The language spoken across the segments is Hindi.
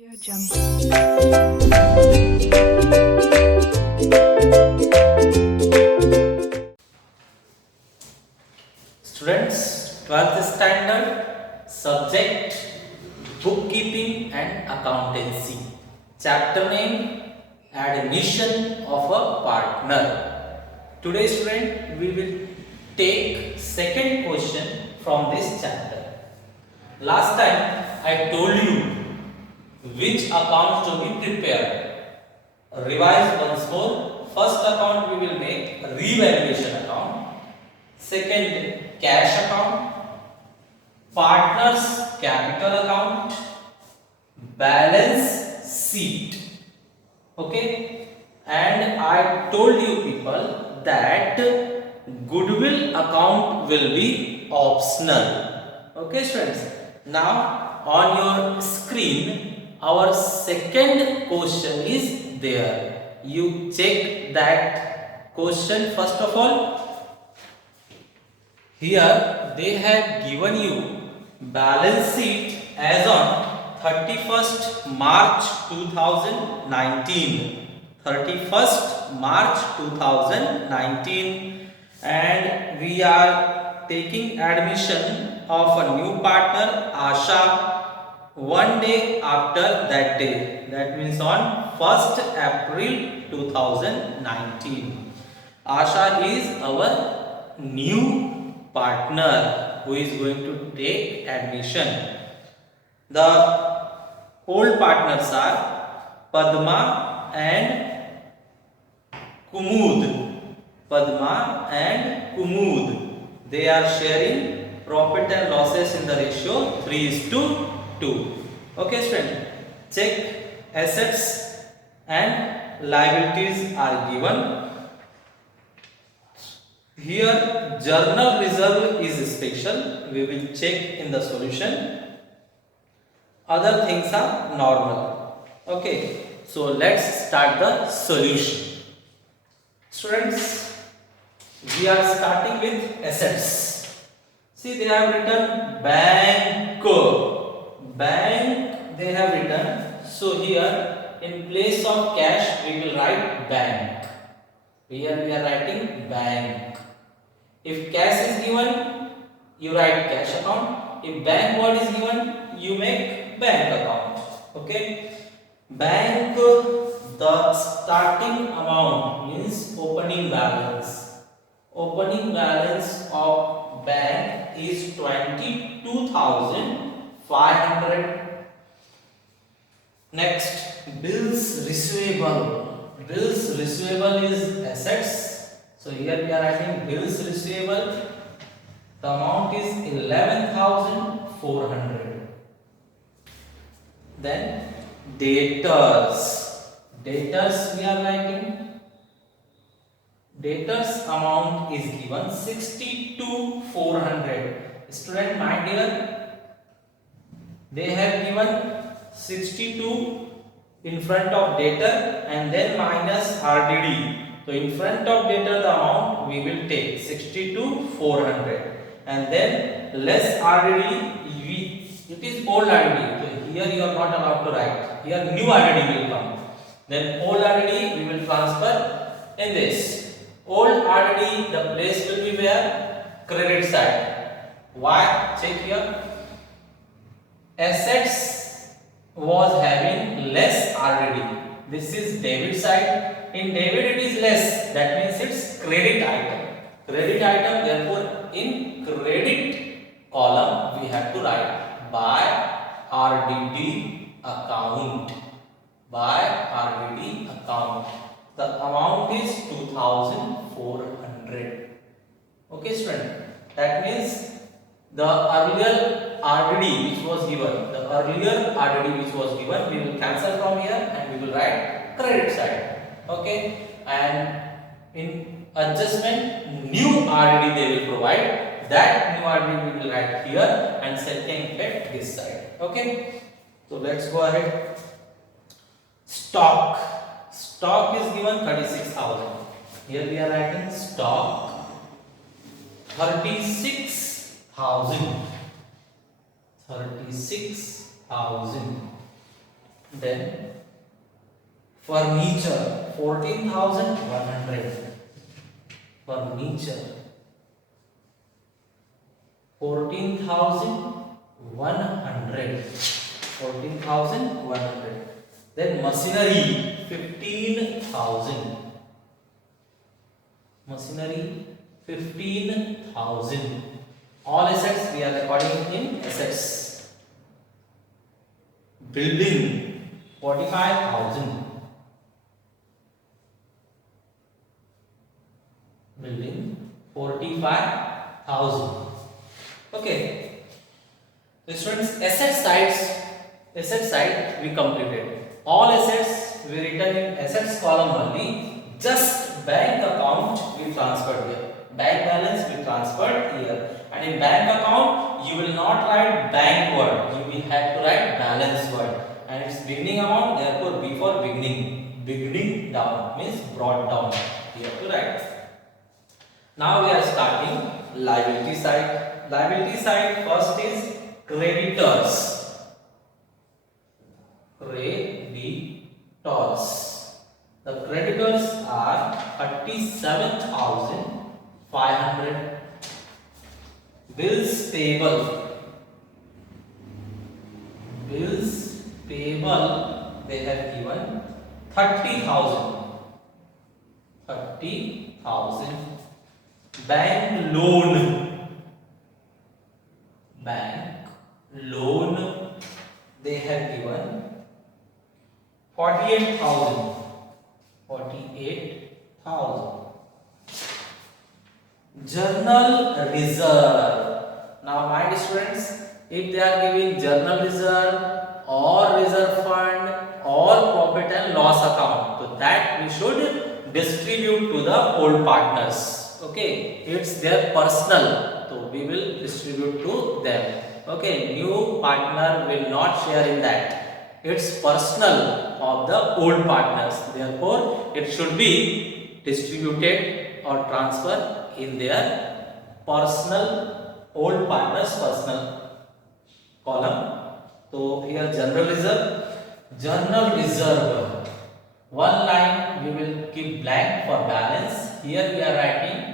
Audio Jungle. Students, 12th standard, subject bookkeeping and accountancy. Chapter name admission of a partner. Today student, we will take second question from this chapter. Last time I told you which accounts to be prepared. Revise once more. First account we will make revaluation account. Second, cash account, partners capital account, balance sheet. Okay, and I told you people that goodwill account will be optional. Okay students, now on your screen our second question is there. You check that question first of all. Here they have given you balance sheet as on 31st March 2019. 31st March 2019, and we are taking admission of a new partner Asha one day after that day. That means on 1st April 2019. Asha is our new partner who is going to take admission. The old partners are Padma and Kumud. Padma and Kumud. They are sharing profit and losses in the ratio 3:2. Okay student, check assets and liabilities are given. Here journal reserve is special, we will check in the solution. Other things are normal. Okay, so let's start the solution. Students, we are starting with assets. See, they have written bank. Bank they have written. So here in place of cash we will write bank. Here we are writing bank. If cash is given, you write cash account. If bank word is given, you make bank account. Okay. Bank, the starting amount means opening balance. Opening balance of bank is 22,500. Next, bills receivable. Bills receivable is assets. So here we are writing bills receivable. The amount is 11,400. Then debtors. Debtors we are writing. Debtors amount is given 62,400. Student, my dear, they have given 62 in front of debtor and then minus RDD. So in front of debtor the amount we will take 62,400 and then less RDD, it is old RDD. So here you are not allowed to write. Here new RDD will come. Then old RDD we will transfer in this. Old RDD, the place will be where? Credit side. Why? Check here. Assets was having less RDD. This is debit side. In debit it is less. That means it's credit item. Credit item. Therefore, in credit column we have to write by RDD account. By RDD account. The amount is 2,400. Okay, student. That means the earlier RDD which was given, we will cancel from here and we will write credit side. Okay, and in adjustment new RDD they will provide. That new RDD we will write here and second effect this side. Okay, so let's go ahead. Stock. Stock is given 36,000. Here we are writing stock 36,000. 36,000. Then furniture 14,100. Furniture 14,100. 14,100. Then machinery 15,000. Machinery 15,000. All assets we are recording in assets. Building 45,000. Building 45,000. Okay. So students, asset side we completed. All assets we written in assets column only. Just bank account we transferred here. Bank balance we transferred here. And in bank account you will not write bank word. You will have to write balance word. And it's beginning amount. Therefore before beginning down means brought down. You have to write. Now we are starting liability side. Liability side first is creditors. Creditors. The creditors are 37,500. Bills payable. Bills payable they have given 30,000. 30,000. Bank loan. Bank loan they have given 48,000. 48,000. Journal reserve. Now my students, if they are giving journal reserve or reserve fund or profit and loss account, so that we should distribute to the old partners. Okay, it's their personal, so we will distribute to them. Okay, new partner will not share in that. It's personal of the old partners. Therefore, it should be distributed or transferred in their personal old partners personal column. So here general reserve. General reserve. One line we will keep blank for balance. Here we are writing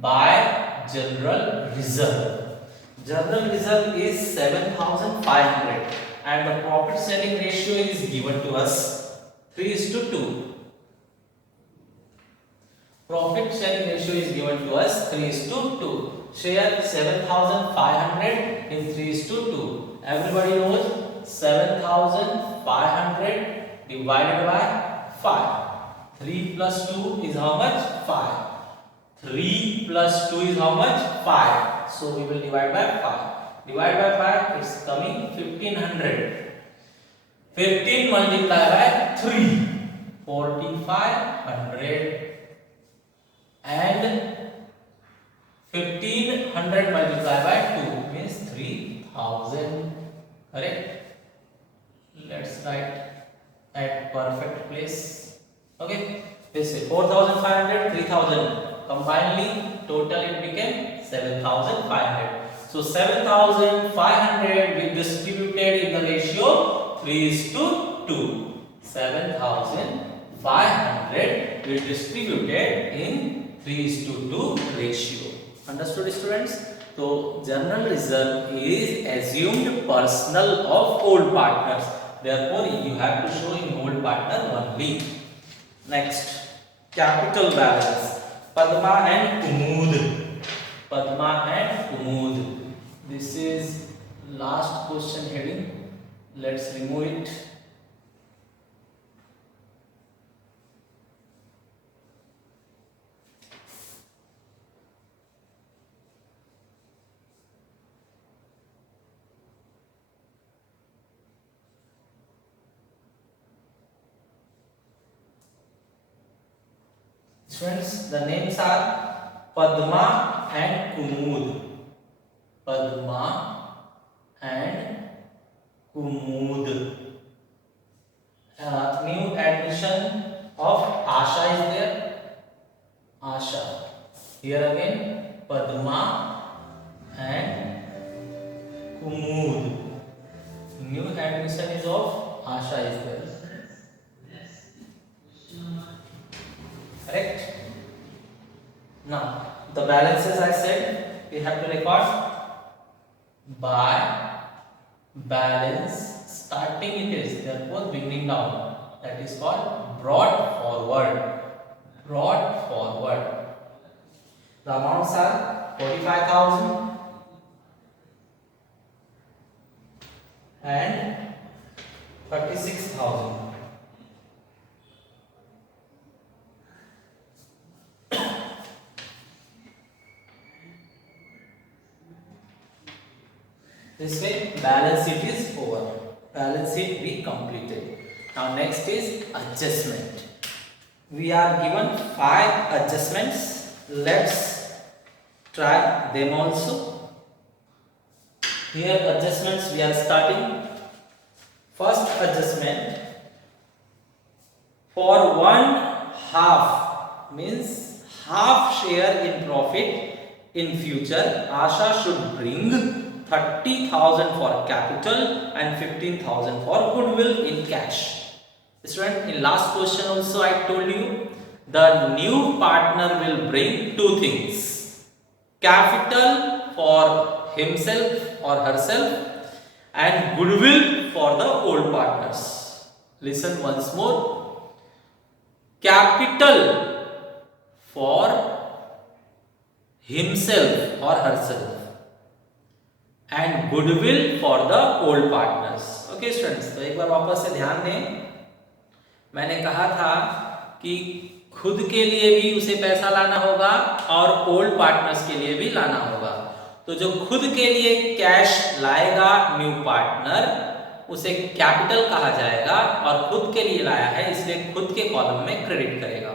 by general reserve. General reserve is 7,500 and the profit sharing ratio is given to us 3:2. Profit sharing ratio is given to us 3:2. Share 7,500 in 3:2. Everybody knows 7,500 divided by 5. 3 plus 2 is how much? 5. 3 plus 2 is how much? 5. So we will divide by 5. Divide by 5, it's coming 1500. 15 multiplied by 3, 4500. And 1500 multiplied by 2 means 3000. Correct? Let's write at perfect place. Okay? This is 4500, 3000. Combinedly, total it became 7,500. So 7,500 we distributed in the ratio 3:2. 7,500 we distributed in 3:2 ratio. Understood, students? So general reserve is assumed personal of old partners. Therefore, you have to show in old partner only. Next, capital balance. Padma and Kumud. Padma and Kumud. This is last question heading. Let's remove it. Friends, the names are Padma and Kumud. Padma and Kumud. New admission of Asha is there. Asha. Here again Padma and Kumud. New admission is of Asha is there. Correct? Now, the balances I said we have to record by balance starting it is, therefore beginning down. That is called brought forward. Brought forward. The amounts are 45,000 and 36,000. This way balance sheet is over. Balance sheet we completed. Now next is adjustment. We are given 5 adjustments. Let's try them also. Here adjustments we are starting. First adjustment, for 1/2 means half share in profit in future, Asha should bring 30,000 for capital and 15,000 for goodwill in cash. Student, in last question also I told you the new partner will bring 2 things: capital for himself or herself and goodwill for the old partners. Listen once more. Capital for himself or herself and goodwill for the old partners. Okay students, तो एक बार वापस से ध्यान दें. मैंने कहा था कि खुद के लिए भी उसे पैसा लाना होगा और ओल्ड पार्टनर्स के लिए भी लाना होगा. तो जो खुद के लिए कैश लाएगा न्यू पार्टनर, उसे कैपिटल कहा जाएगा और खुद के लिए लाया है इसलिए खुद के कॉलम में क्रेडिट करेगा.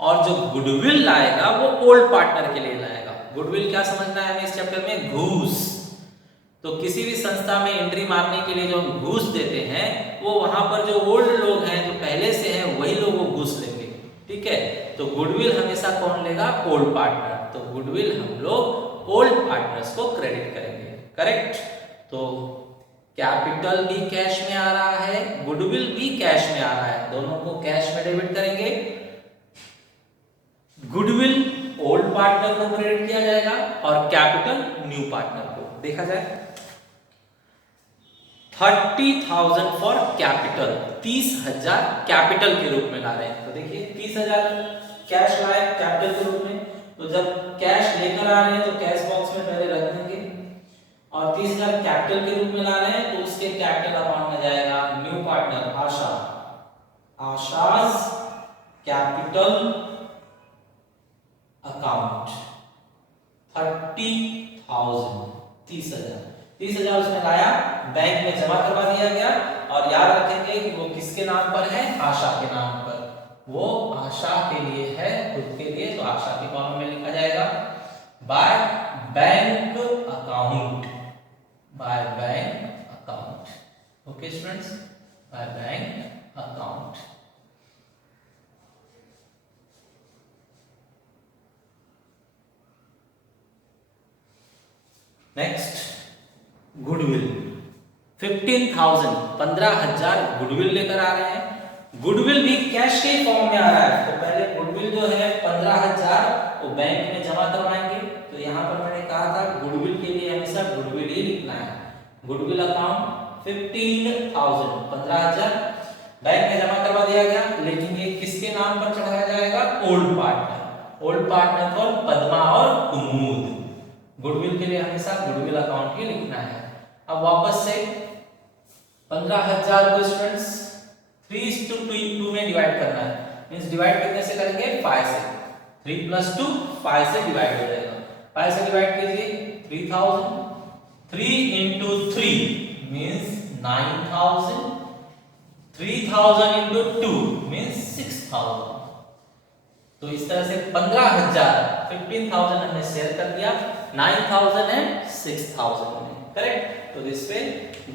और जो गुडविल लाएगा वो ओल्ड पार्टनर के लिए लाएगा. गुडविल क्या समझना है हमें इस चैप्टर में? घूस. तो किसी भी संस्था में एंट्री मारने के लिए जो हम घूस देते हैं वो वहां पर जो ओल्ड लोग हैं जो पहले से हैं वही लोग वो घूस लेंगे. ठीक है, तो गुडविल हमेशा कौन लेगा? Old partner. तो गुडविल हम लोग ओल्ड पार्टनर्स को क्रेडिट करेंगे. करेक्ट? तो कैपिटल भी कैश में आ रहा है, गुडविल भी कैश में आ रहा है, दोनों को कैश में डेबिट करेंगे. गुडविल ओल्ड पार्टनर को क्रेडिट किया जाएगा और कैपिटल न्यू पार्टनर को. देखा जाए 30,000 फॉर कैपिटल, 30,000 कैपिटल के रूप में ला रहे हैं. तो देखिए 30,000 कैश लाए कैपिटल के रूप में. तो जब कैश लेकर आ रहे हैं तो कैश बॉक्स में पहले रख देंगे और 30,000 कैपिटल के रूप में ला रहे हैं तो उसके कैपिटल अकाउंट में जाएगा न्यू पार्टनर आशा. आशाज कैपिटल अकाउंट 30,000 उसमें लाया, बैंक में जमा करवा दिया गया. और याद रखेंगे कि वो किसके नाम पर है? आशा के नाम पर. वो आशा के लिए है, खुद के लिए. तो आशा के कॉलम में लिखा जाएगा by bank account. By bank account. Okay students, by bank account. Next goodwill 15,000 goodwill लेकर आ रहे हैं. गुडविल भी कैश के फॉर्म में आ रहा है. तो पहले गुडविल जो है 15,000 वो बैंक में जमा करवाएंगे. तो यहाँ पर मैंने कहा था गुडविल के लिए हमेशा गुडविल ही लिखना है. गुडविल अकाउंट 15,000 बैंक में जमा करवा दिया गया. लेकिन ये किसके नाम पर चढ़ाया जाएगा? Old partner. ओल्ड पार्टनर कौन? पद्मा और कुमुद. गुडविल के लिए हमेशा गुडविल अकाउंट ही लिखना है. अब वापस से 15,000 को स्टूडेंट्स 3:2 में डिवाइड करना है. मींस डिवाइड कितने से करेंगे? 5 से. 3 + 2 5 से डिवाइड हो जाएगा. 5 से डिवाइड कीजिए 3,000. 3 × 3 मींस 9,000. 3,000 × 2 मींस 6,000. तो इस तरह से 15,000 हमने शेयर कर दिया 9,000 एंड 6,000 में. करेक्ट? तो this way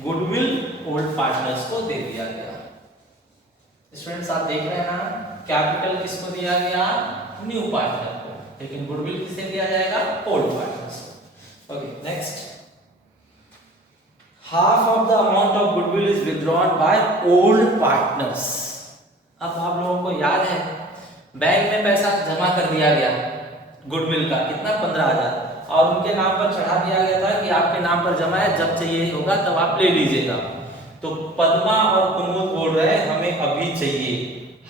goodwill old partners को दे दिया गया. स्टूडेंट्स आप देख रहे हैं ना, कैपिटल किसको दिया गया? न्यू पार्टनर को. लेकिन गुडविल किसे दिया जाएगा? ओल्ड पार्टनर्स को. Okay next half of the amount of goodwill is withdrawn by old partners. अब आप लोगों को याद है बैंक में पैसा जमा कर दिया गया गुडविल का कितना 15,000 और उनके नाम पर चढ़ा दिया गया था कि आपके नाम पर जमा है, जब चाहिए होगा तब आप ले लीजिएगा। तो पद्मा और कुमुद बोल रहे हैं हमें अभी चाहिए,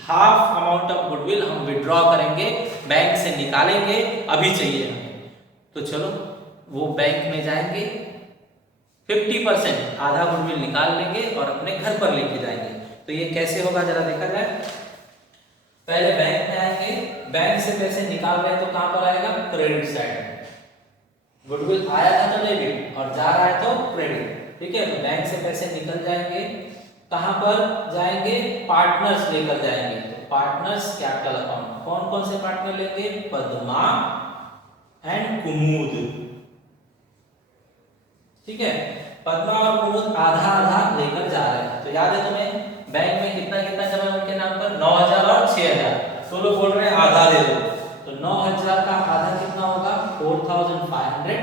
हाफ अमाउंट ऑफ गुडविल हम विड्रॉ करेंगे, बैंक से निकालेंगे, अभी चाहिए हमें। तो चलो वो बैंक में जाएंगे, 50% आधा गुडविल निकाल लेंगे और अपने घर पर लेके जाएंगे। तो ये कैसे होगा जरा देखा जाए। पहले बैंक में आएंगे, बैंक से पैसे निकाल रहे हैं तो कहां पर आएगा, क्रेडिट साइड। गुडविल आया था तो डेबिट और जा रहा है तो क्रेडिट, ठीक है। तो बैंक से पैसे निकल जाएंगे, कहां पर जाएंगे, पार्टनर्स लेकर जाएंगे। तो पार्टनर्स कैपिटल अकाउंट, कौन कौन से पार्टनर लेंगे, पद्मा एंड कुमुद, ठीक है। पद्मा और कुमुद आधा आधा लेकर जा रहे हैं। तो याद है तुम्हें बैंक में कितना कितना जमा है उनके नाम पर, 9,000 और 6,000। तो लोग बोल रहे हैं आधा दे दो, तो 9,000 का आधा कितना होगा, 4,500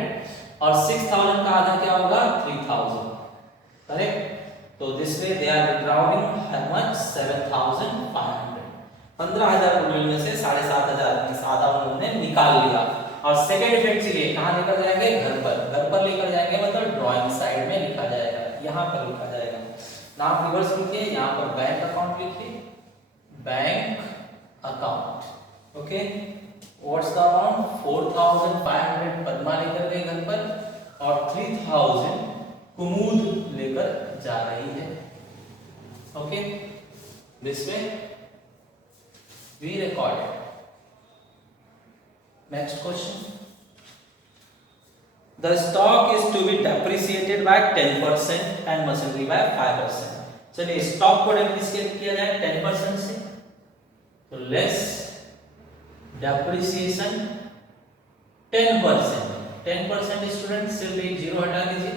और 6,000 का आधा क्या होगा, 3,000, करेक्ट। तो this way they are withdrawing how much, 7,500। 15,000 goodwill में से 7,500 आधा उन्होंने निकाल लिया। और सेकंड इफेक्ट चाहिए, कहां लेकर जाएंगे, घर पर। घर पर लेकर जाएंगे मतलब ड्राइंग साइड में लिखा जाएगा, यहां पर लिखा जाएगा। नाम रिवर्स लिखिए, यहां पर बैंक अकाउंट लिखिए, bank account, okay. What's the amount, 4,500 Padma लेकर गई घर पर और 3,000 कुमुद लेकर जा रही है, okay. This way we record. Next question. The stock is to be depreciated by 10% and machinery by 5%. चलिए स्टॉक को डेप्रिसिएट किया जाए 10% से, तो लेस डेप्रिसिएशन 10%। 10% स्टूडेंट सिर्फ एक जीरो हटा दीजिए,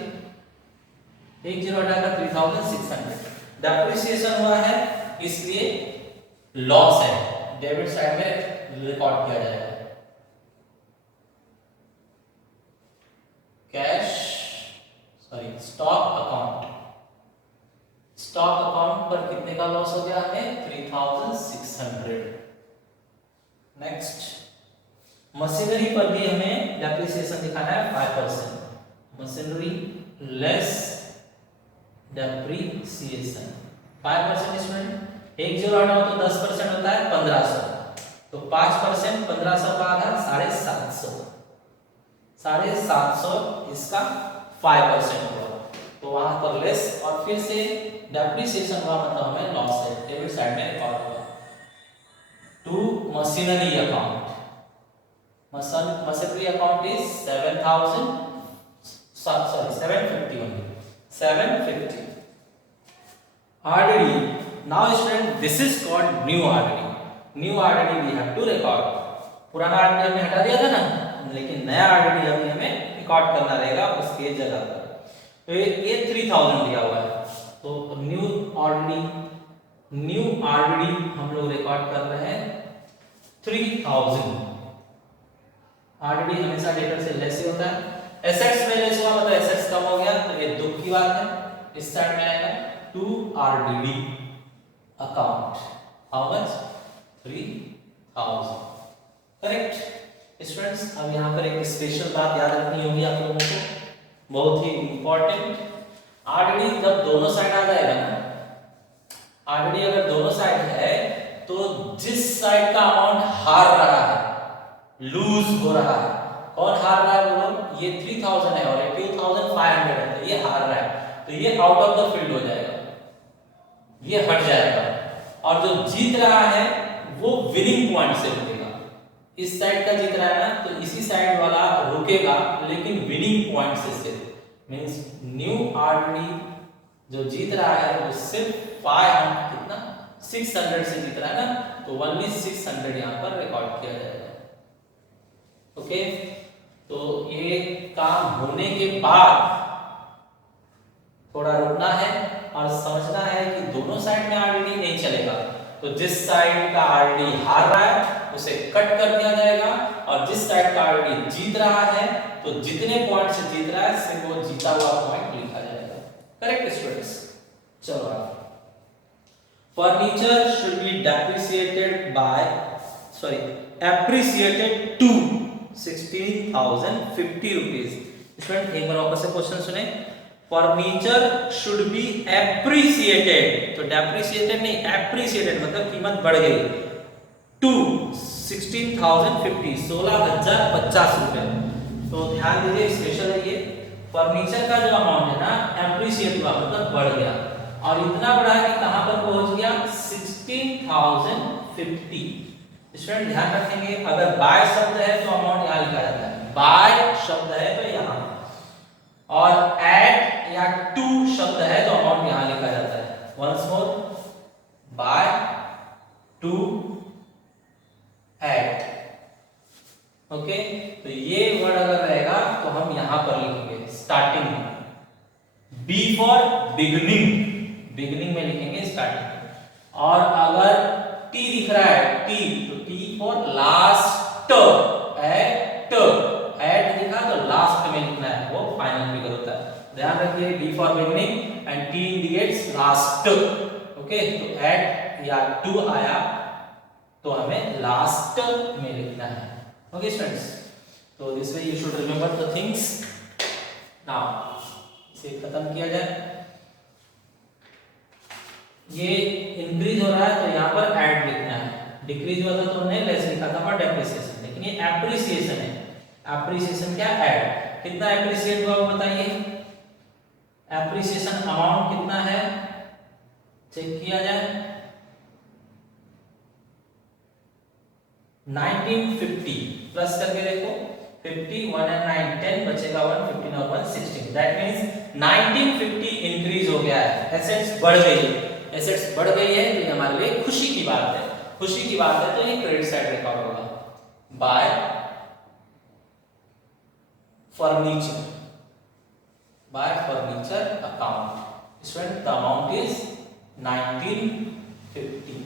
एक जीरो हटाकर 3,600। डेप्रिसिएशन हुआ है इसलिए लॉस है, डेबिट साइड में रिकॉर्ड किया जाएगा। Cash stock account, stock account पर कितने का लॉस हो गया हमें, 3,600। नेक्स्ट, मशीनरी पर भी हमें डेप्रिसिएशन दिखाना है 5%। मशीनरी लेस डेप्रिसिएशन 5% स्टूडेंट, एक जीरो हटाओ तो 10% होता है 1,500, तो 5% 1,500 का आधा 750, 750 इसका 5% हुआ, तो वहां पर लेस और फिर से डेप्रिसिएशन हुआ मतलब हमें लॉस है, डेबिट साइड में रिकॉर्ड हुआ। To machinery account, machinery account is 750 only, 750। RDD, now student this is called new RDD। New RDD we have to record। पुराना RDD हमने हटा दिया था ना, लेकिन नया RDD अभी हमें रिकॉर्ड करना रहेगा उसके जगह पर। तो ये 3,000 दिया हुआ है, तो न्यू RDD हम लोग रिकॉर्ड कर रहे हैं 3,000। RDD हमेशा डेटर से लेस ही होता है, एसेट्स में लेस हुआ मतलब एसेट्स कम हो गया, तो ये दुख की बात है। इस साइड में आएगा to RDD account, how much, 3,000, correct. Students अब यहाँ पर एक स्पेशल बात याद रखनी होगी आप लोगों को, बहुत ही इंपॉर्टेंट। RDD जब दोनों साइड आ जाएगा ना, RDD अगर दोनों साइड है तो जिस साइड का अमाउंट हार रहा है, लूज हो रहा है, कौन हार रहा है बोलो, ये 3,000 है और ये 2,500 है, तो ये हार रहा है, तो ये आउट ऑफ द फील्ड हो जाएगा, ये हट जाएगा। और जो जीत रहा है वो विनिंग पॉइंट से रुकेगा। इस साइड का जीत रहा है ना, तो इसी साइड वाला रुकेगा लेकिन विनिंग पॉइंट से सिर्फ, मींस न्यू RDD जो जीत रहा है वो सिर्फ 500 कितना 600 से जीत रहा है ना, तो ओनली 600 यहाँ पर रिकॉर्ड किया जाएगा, ओके। तो ये काम होने के बाद थोड़ा रुकना है और समझना है कि दोनों साइड में RDD नहीं चलेगा, तो जिस साइड का RDD हार रहा है उसे कट कर दिया जाएगा और जिस साइड का RDD जीत रहा है तो जितने पॉइंट से जीत रहा है सिर्फ वो जीता हुआ पॉइंट लिखा जाएगा, करेक्ट स्टूडेंट्स। चलो आगे, furniture should be depreciated by appreciated to 16,050 rupees। Student एक बार वापस से क्वेश्चन सुने, फर्नीचर शुड बी एप्रिसिएटेड, तो डेप्रिसिएटेड नहीं, एप्रिसिएटेड मतलब कीमत बढ़ गई, टू 16,050 16,050 रुपए। तो ध्यान दीजिए, स्पेशल है ये, फर्नीचर का जो अमाउंट है ना एप्रिसिएट हुआ मतलब बढ़ गया, और इतना बढ़ा कि कहां पर पहुंच गया 16,050। स्टूडेंट ध्यान रखेंगे, अगर बाय शब्द है तो अमाउंट यहां लिखा जाता है, बाय शब्द है तो यहां, और एट या टू शब्द है तो अमाउंट यहां लिखा जाता है। Once more, by, to, at. Okay, तो ये वर्ड अगर रहेगा तो हम यहां पर लिखेंगे स्टार्टिंग में, बी फॉर बिगिनिंग, बिगिनिंग में लिखेंगे स्टार्टिंग, और अगर टी दिख रहा है टी, तो T for last, at, at दिखा तो लास्ट में लिखना है, वो फाइनल फिगर होता है। ध्यान रखिए, B for beginning and T indicates last. Okay, तो एट या टू आया तो हमें लास्ट में लिखना है। ओके स्टूडेंट्स, तो this way you should remember the things. Now इसे खत्म किया जाए, ये इंक्रीज हो रहा है तो यहाँ पर ऐड लिखना है, डिक्रीज हुआ था तो हमने लेस लिखा था फॉर डेप्रिसिएशन, लेकिन ये एप्रिसिएशन है, एप्रिसिएशन क्या ऐड, कितना एप्रिसिएट हुआ वो बताइए, एप्रिसिएशन अमाउंट कितना है चेक किया जाए, 1950 प्लस करके देखो, 50 1 and 9 10 बचेगा 1, 15 और 1 16, दैट मींस 1950 इंक्रीज हो गया है, एसेट्स बढ़ गई है, एसेट्स बढ़ गई है, तो ये हमारे लिए खुशी की बात है, खुशी की बात है, तो ये क्रेडिट साइड रिकॉर्ड होगा, bye furniture, bye furniture account. Student the amount is 1950,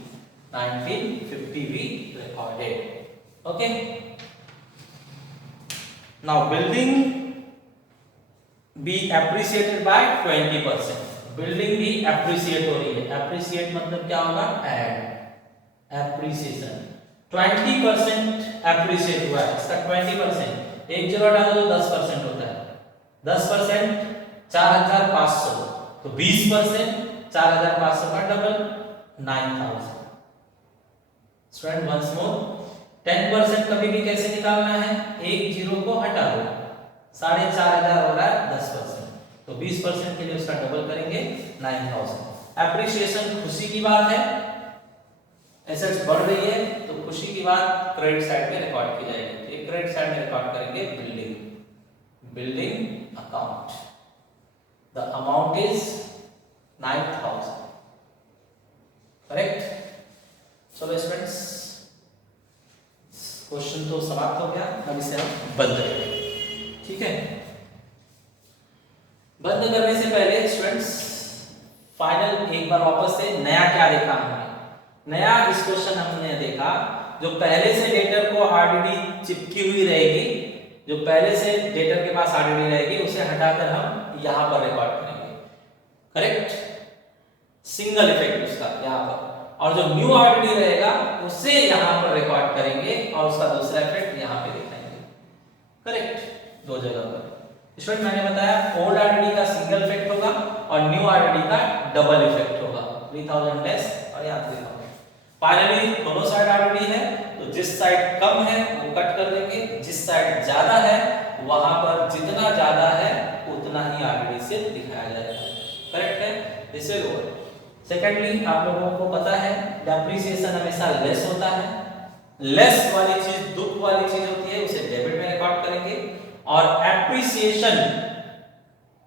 1950 we recorded। okay, now building be appreciated by 20%, building भी एप्रिसिएट हो रही है, एप्रिसिएट मतलब क्या होगा, ऐड, एप्रिसिएशन, 20% एप्रिसिएट हुआ है, इसका 20%, एक जीरो डाल दो 10% होता है, 10% 4,500, तो 20% 4,500 का डबल 9,000। स्टूडेंट वंस मोर, 10% कभी भी कैसे निकालना है, एक जीरो को हटा दो, 4,500 हो रहा है 10%, तो 20% के लिए उसका डबल करेंगे 9,000। एप्रिसिएशन खुशी की बात है, एसेट्स बढ़ रही है तो खुशी की बात क्रेडिट साइड में रिकॉर्ड की जाएगी, ये क्रेडिट साइड में रिकॉर्ड करेंगे building, building account, the amount is 9,000। Correct. चलो स्टूडेंट्स, क्वेश्चन तो समाप्त हो गया, अब इसे हम बंद करेंगे, ठीक है। बंद करने से पहले स्टूडेंट्स फाइनल एक बार वापस से नया क्या देखा हमने, नया इस क्वेश्चन हमने देखा, जो पहले से डेटर को आरडीडी चिपकी हुई रहेगी, जो पहले से डेटर के पास आरडीडी रहेगी उसे हटाकर हम यहां पर रिकॉर्ड करेंगे, करेक्ट, सिंगल इफेक्ट उसका यहां पर, और जो न्यू आरडीडी रहेगा उसे यहां पर रिकॉर्ड करेंगे और उसका दूसरा इफेक्ट यहां पे दिखाएंगे, करेक्ट, दो जगह पर। स्टूडेंट मैंने बताया ओल्ड आरडीडी का सिंगल इफेक्ट होगा और न्यू आरडीडी का डबल इफेक्ट होगा, 3000 लेस और यहां 3000। फाइनली दोनों साइड आरडीडी है तो जिस साइड कम है वो कट कर देंगे, जिस साइड ज्यादा है वहां पर जितना ज्यादा है उतना ही आरडीडी से दिखाया जाएगा, करेक्ट है, दिस इज ऑल। सेकेंडली आप लोगों को पता है डेप्रिसिएशन हमेशा लेस होता है, लेस वाली चीज दुख वाली चीज होती है उसे डेबिट में रिकॉर्ड करेंगे, और एप्रिसिएशन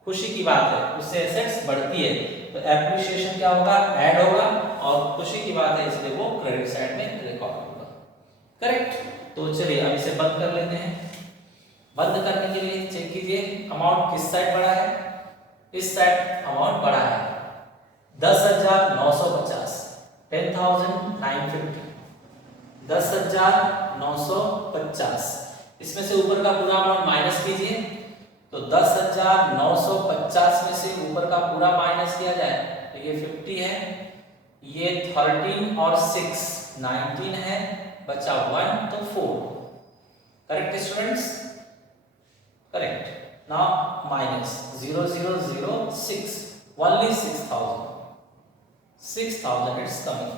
खुशी की बात है उससे एसेट्स बढ़ती है, तो एप्रिसिएशन क्या होगा, ऐड होगा, और खुशी की बात है इसलिए वो क्रेडिट साइड में रिकॉर्ड होगा, करेक्ट। तो चलिए अब इसे बंद कर लेते हैं। बंद करने के लिए चेक कीजिए अमाउंट किस साइड बढ़ा है, इस साइड अमाउंट बढ़ा है 10,950, 10,950, 10,950, इसमें से ऊपर का पूरा अमाउंट माइनस कीजिए, तो 10,950 में से ऊपर का पूरा माइनस किया जाए तो ये 50 है, ये 13 और 6 19 है, बचा 1 तो 4। Correct students? Correct. Now minus 0006 only 6000 it's coming.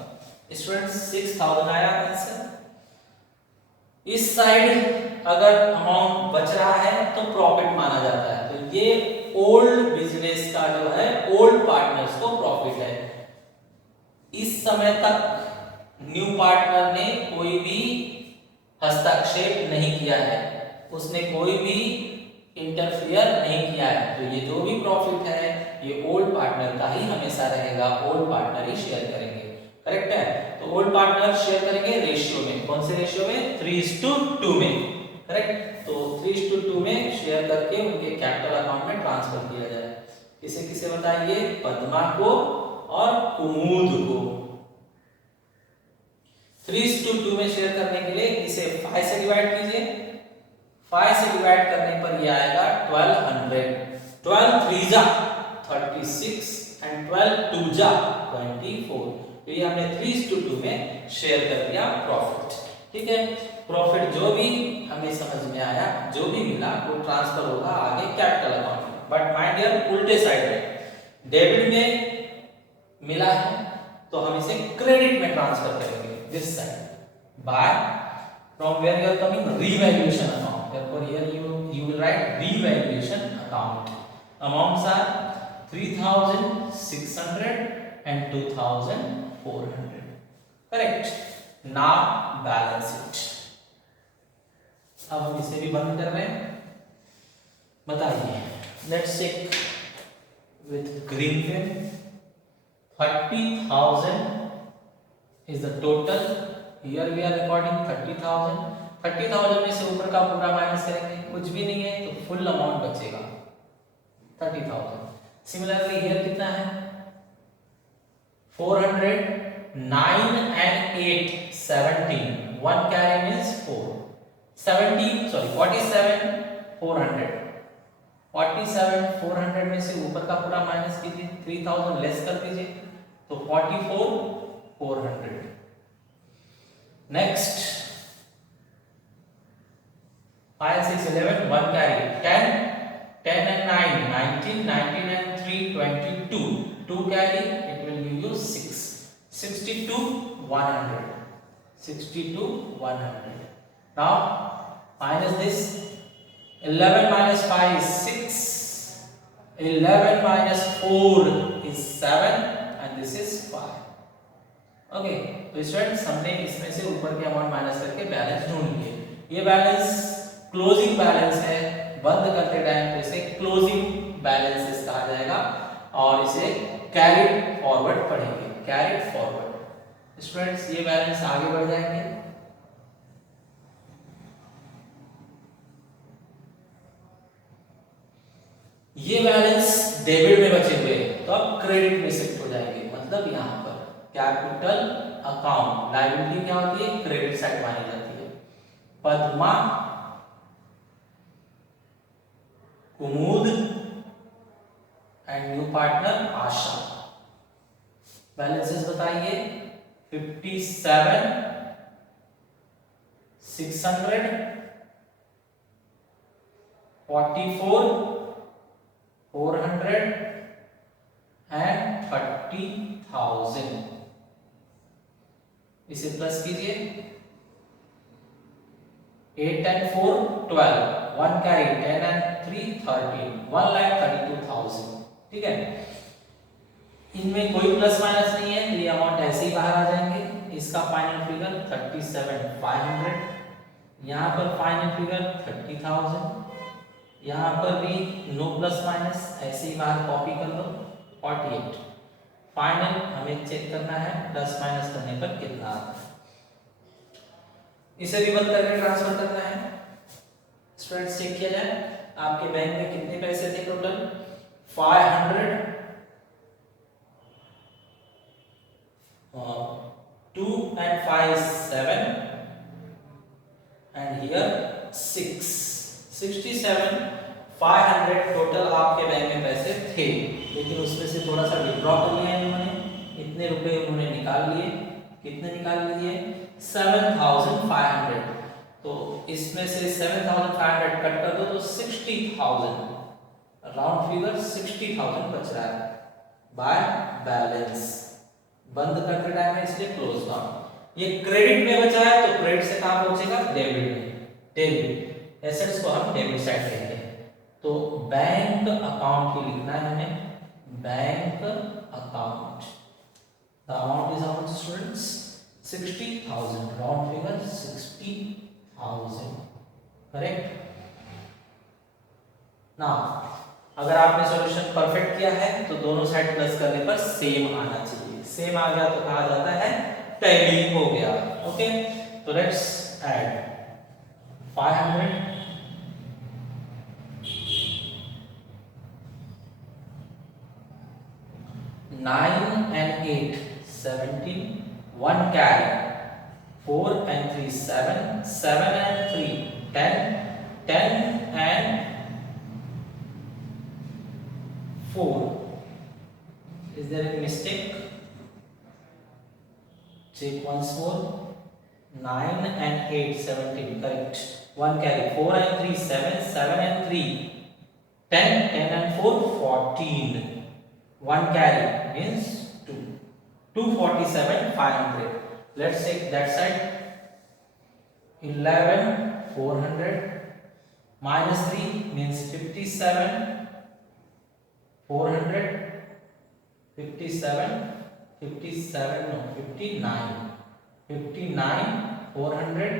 Students 6000 आया आंसर। इस साइड अगर अमाउंट बच रहा है तो प्रॉफिट माना जाता है, तो ये ओल्ड बिजनेस का जो है ओल्ड पार्टनर्स को प्रॉफिट है। इस समय तक न्यू पार्टनर ने कोई भी हस्तक्षेप नहीं किया है, उसने कोई भी इंटरफियर नहीं किया है, तो ये जो भी प्रॉफिट है ये ओल्ड पार्टनर का ही हमेशा रहेगा, ओल्ड पार्टनर ही शेयर करेंगे। करेक्ट है? तो ओल्ड पार्टनर शेयर करेंगे रेशियो में। कौन से रेशियो में? 3:2 में। करेक्ट? तो 3:2 में शेयर करके उनके कैपिटल अकाउंट में ट्रांसफर किया जाए। किसे किसे बताइए? पद्मा को और कुमुद को। 3:2 में शेयर करने के लिए इसे 5 से डिवाइड कीजिए। 5 से डिवाइड करने पर ये आएगा 1200। 12 3 जा 36 एंड 12 2 जा 24। तो ये हमने 3:2 में शेयर कर दिया प्रॉफिट। ठीक है? प्रॉफिट जो भी हमें समझ में आया, जो भी मिला वो ट्रांसफर होगा आगे कैपिटल अकाउंट में। बट माय डियर उल्टे साइड में डेबिट में मिला है तो हम इसे क्रेडिट में ट्रांसफर करेंगे, this side by from where you are coming revaluation account. therefore here you will write revaluation account. Amounts are 3600 and 2400. correct? now balance it. अब हम इसे भी बंद कर रहे हैं। बताइए, let's check with green pen. 30,000 is the total. Here we are recording 30,000. 30,000 में से ऊपर का पूरा माइनस करेंगे, कुछ भी नहीं है तो फुल अमाउंट बचेगा 30,000। सिमिलरली हियर कितना है? 400, 9 and 8 17, 1 carry means 4, 47 400, 47 400 में से ऊपर का पूरा माइनस कीजिए, 3000 लेस कर दीजिए तो 44 400। Next 5 6 11, 1 carry 10, 10 and 9 19, 19 and 3 22, 2 carry it will give you 6, 62 100, 62 100। now minus this, 11 minus 5 is 6, 11 minus 4 is 7 and this is 5। Okay, तो स्टूडेंट्स हमने इसमें से ऊपर के अमाउंट माइनस करके बैलेंस ढूंढ लिए। ये बैलेंस क्लोजिंग बैलेंस है, बंद करते टाइम तो इसे क्लोजिंग बैलेंसेस कहा जाएगा और इसे कैरिड फॉरवर्ड पढ़ेंगे, कैरिड फॉरवर्ड। स्टूडेंट्स ये बैलेंस आगे बढ़ जाएंगे। ये बैलेंस डेबिट में बचे हुए तो अब क्रेडिट में शिफ्ट हो जाएंगे, मतलब यहाँ पर कैपिटल अकाउंट लायबिलिटी क्या होती है? क्रेडिट साइड मानी जाती है। Padma, Kumud and new partner Asha. Balances बताइए। 57 600, 44 400 एंड 30,000। इसे प्लस कीजिए। 8 and 4 12, 1 carry 10 and 3 13, 1,32,000। ठीक है? इनमें कोई प्लस माइनस नहीं है तो ये अमाउंट ऐसे ही बाहर आ जाएंगे। इसका फाइनल फिगर 37,500, यहाँ पर फाइनल फिगर 30,000, यहाँ पर भी नो प्लस माइनस, ऐसे ही बाहर कॉपी कर लो 48। फाइनल हमें चेक करना है प्लस माइनस करने पर कितना आता है। इसे भी बंद करके ट्रांसफर करना है। स्टूडेंट्स चेक किया जाए आपके बैंक में कितने पैसे थे total? 500, 2 and 5 7 and here 6, 67 500 total आपके बैंक में पैसे थे, लेकिन उसमें से थोड़ा सा विड्रॉ कर लिया इन्होंने, इतने रुपए उन्होंने निकाल लिए। कितने निकाल लिए? 7500। तो इसमें से 7500 कट कर दो तो 60,000, राउंड फिगर 60,000 बच रहा है बाय बैलेंस। बंद करते टाइम है इसलिए क्लोज डाउन। ये क्रेडिट में बचा है तो क्रेडिट से कहां पहुंचेगा? डेबिट में। डेबिट एसेट्स को हम डेबिट साइड कहेंगे। तो बैंक अकाउंट की लिखना है हमें, bank account. The amount is how much students? 60,000, round figure 60,000, correct. Now अगर आपने सॉल्यूशन परफेक्ट किया है तो दोनों साइड प्लस करने पर सेम आना चाहिए। सेम आ गया तो कहा जाता है टैली हो गया। ओके, तो let's add 500 9 and 8 17, 1 carry, 4 and 3 7, 7 and 3 10, 10 and 4. Is there any mistake? Check once more. 9 and 8 17, correct. 1 carry, 4 and 3 7, 7 and 3 10, 10 and 4 14. 1 carry means 2. 247 500. Let's take that side. 11 400 minus 3 means 57 400. 57 57 no 59 59 400.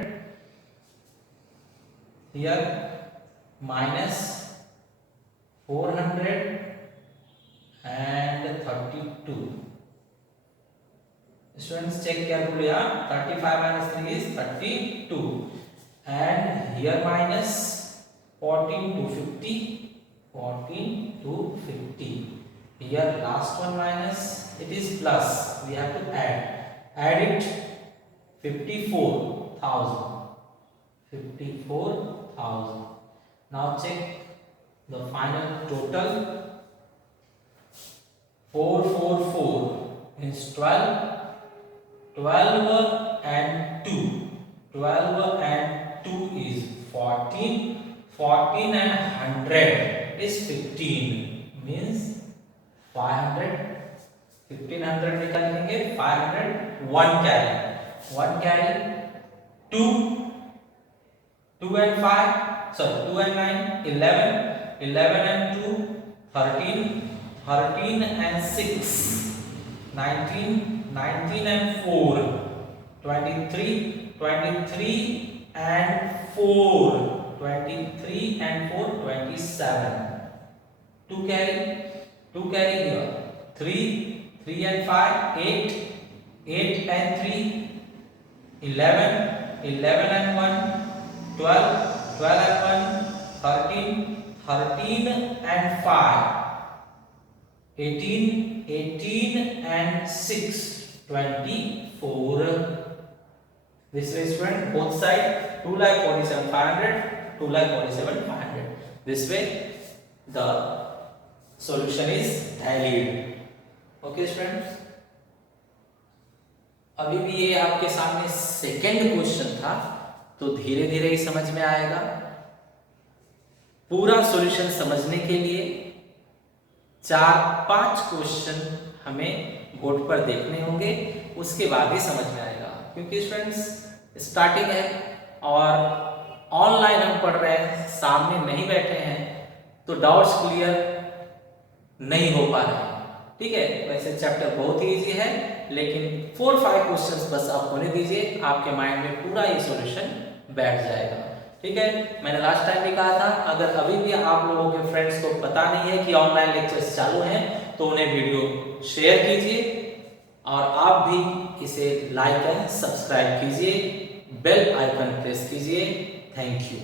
Here minus 400 and 32. Students check carefully. 35 minus 3 is 32, and here minus 14 to 50, 14 to 50. Here last one minus, it is plus, we have to add it. 54,000, 54,000. Now check the final total. 444 is 12, 12 and 2, 12 and 2 is 14, 14 and 100 is 15, means 500, 1500 निकालेंगे, 500, 1 carry, 1 carry, 2, 2 and 5, sorry 2 and 9, 11, 11 and 2, 13, 13 and 6, 19, 19 and 4, 23, 23 and 4, 23 and 4, 27. 2 carry, 2 carry here. 3, 3 and 5, 8, 8 and 3, 11, 11 and 1, 12, 12 and 1, 13, 13 and 5. 18, 18 and 6, 24. This way student, both side 2,47,500, 2,47,500. This way the solution is tallied. Okay students, अभी भी ये आपके सामने सेकेंड क्वेश्चन था, तो धीरे धीरे ही समझ में आएगा। पूरा सॉल्यूशन समझने के लिए 4-5 क्वेश्चन हमें बोर्ड पर देखने होंगे, उसके बाद ही समझ में आएगा। क्योंकि स्टूडेंट्स स्टार्टिंग है और ऑनलाइन हम पढ़ रहे हैं, सामने नहीं बैठे हैं, तो डाउट्स क्लियर नहीं हो पा रहे हैं। ठीक है, वैसे चैप्टर बहुत ही इजी है, लेकिन 4-5 क्वेश्चंस बस आप होने दीजिए, आपके माइंड में पूरा ये सॉल्यूशन बैठ जाएगा। ठीक है, मैंने लास्ट टाइम भी कहा था, अगर अभी भी आप लोगों के फ्रेंड्स को पता नहीं है कि ऑनलाइन लेक्चर्स चालू हैं, तो उन्हें वीडियो शेयर कीजिए और आप भी इसे लाइक एंड सब्सक्राइब कीजिए, बेल आइकन प्रेस कीजिए। Thank you.